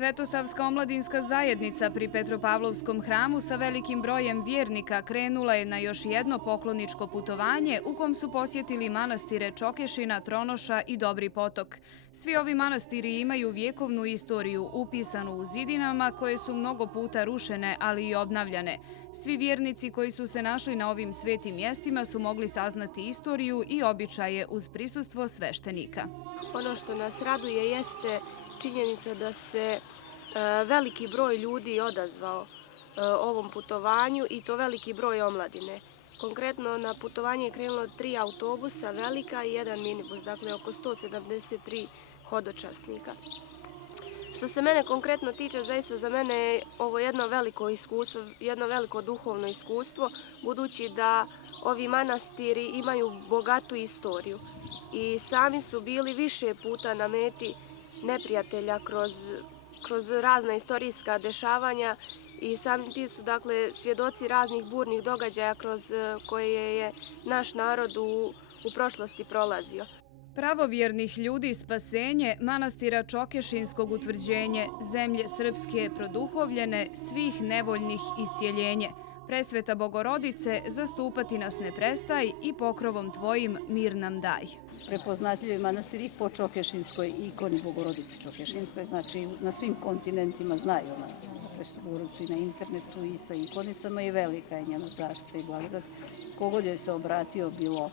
Svetosavska omladinska zajednica pri Petropavlovskom hramu sa velikim brojem vjernika krenula je na još jedno pokloničko putovanje u kom su posjetili manastire Čokešina, Tronoša i Dobri potok. Svi ovi manastiri imaju vjekovnu istoriju upisanu u zidinama koje su mnogo puta rušene, ali i obnavljane. Svi vjernici koji su se našli na ovim svetim mjestima su mogli saznati istoriju i običaje uz prisustvo sveštenika. Ono što nas raduje jeste činjenica da se veliki broj ljudi odazvao ovom putovanju i to veliki broj omladine. Konkretno na putovanje je krenulo 3 autobusa velika i 1 minibus, dakle oko 173 hodočasnika. Što se mene konkretno tiče, zaista za mene je ovo jedno veliko iskustvo, jedno veliko duhovno iskustvo, budući da ovi manastiri imaju bogatu istoriju i sami su bili više puta na meti neprijatelja kroz razna istorijska dešavanja i sami ti su dakle svjedoci raznih burnih događaja kroz koje je naš narod u prošlosti prolazio. Pravovjernih ljudi spasenje, manastira Čokešinskog utvrđenje, zemlje srpske produhovljene, svih nevoljnih iscijeljenje. Presveta Bogorodice, zastupati nas ne prestaj i pokrovom Tvojim mir nam daj. Prepoznatljivi manastir po Čokešinskoj ikoni Bogorodici Čokešinskoj, znači na svim kontinentima znaju za Presvetu Bogorodicu i na internetu i sa ikonicama i velika je njena zaštita i blagodat. Kogod joj se obratio, bilo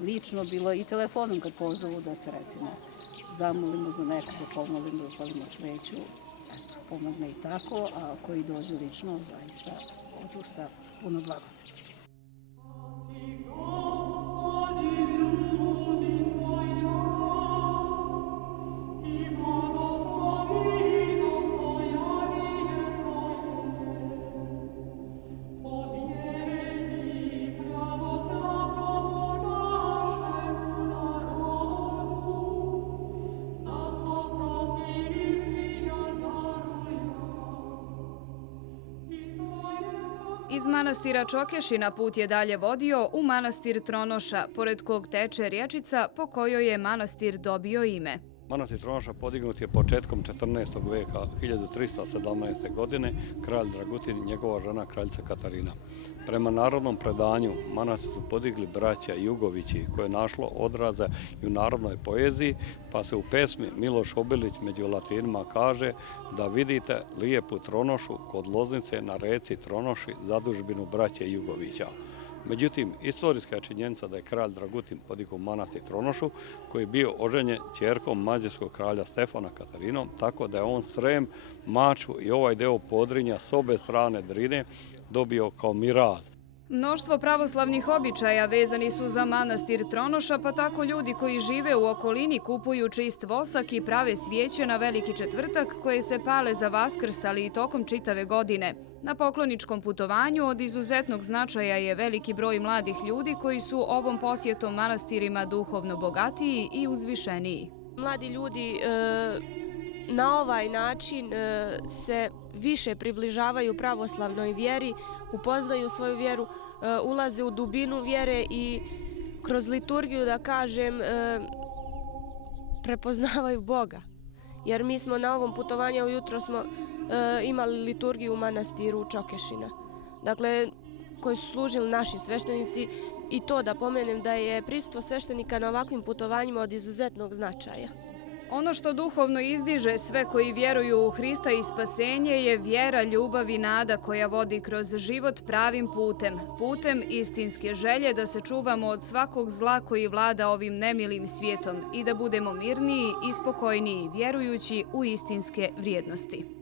lično, bilo i telefonom kad pozovu da se recimo zamolimo za nekoga, pomolimo, upalimo sveću, eto, pomogne i tako, a koji dođu lično, zaista odu sa puno blagodati. Iz manastira Čokešina put je dalje vodio u manastir Tronoša, pored kog teče rječica po kojoj je manastir dobio ime. Manastir Tronoša podignut je početkom 14. veka 1317. godine kralj Dragutin i njegova žena kraljica Katarina. Prema narodnom predanju manastir su podigli braća Jugovići koje je našlo odraza i u narodnoj poeziji, pa se u pesmi Miloš Obilić među Latinima kaže da vidite lijepu Tronošu kod Loznice na reci Tronoši zadužbinu braće Jugovića. Međutim, istorijska je činjenica da je kralj Dragutin podigao manastir Tronošu koji je bio oženjen ćerkom mađarskog kralja Stefana Katarinom, tako da je on Srem, Mačvu i ovaj deo Podrinja s obe strane Drine dobio kao mirad. Mnoštvo pravoslavnih običaja vezani su za manastir Tronoša, pa tako ljudi koji žive u okolini kupuju čist vosak i prave svijeće na Veliki četvrtak koje se pale za Vaskrs, ali i tokom čitave godine. Na pokloničkom putovanju od izuzetnog značaja je veliki broj mladih ljudi koji su ovom posjetom manastirima duhovno bogatiji i uzvišeniji. Mladi ljudi na ovaj način se više približavaju pravoslavnoj vjeri, upoznaju svoju vjeru, ulaze u dubinu vjere i kroz liturgiju, da kažem, prepoznavaju Boga. Jer mi smo na ovom putovanju ujutro smo imali liturgiju u manastiru Čokešina, dakle, koji su služili naši sveštenici i to da pomenem da je prisustvo sveštenika na ovakvim putovanjima od izuzetnog značaja. Ono što duhovno izdiže sve koji vjeruju u Hrista i spasenje je vjera, ljubav i nada koja vodi kroz život pravim putem. Putem istinske želje da se čuvamo od svakog zla koji vlada ovim nemilim svijetom i da budemo mirniji i spokojniji vjerujući u istinske vrijednosti.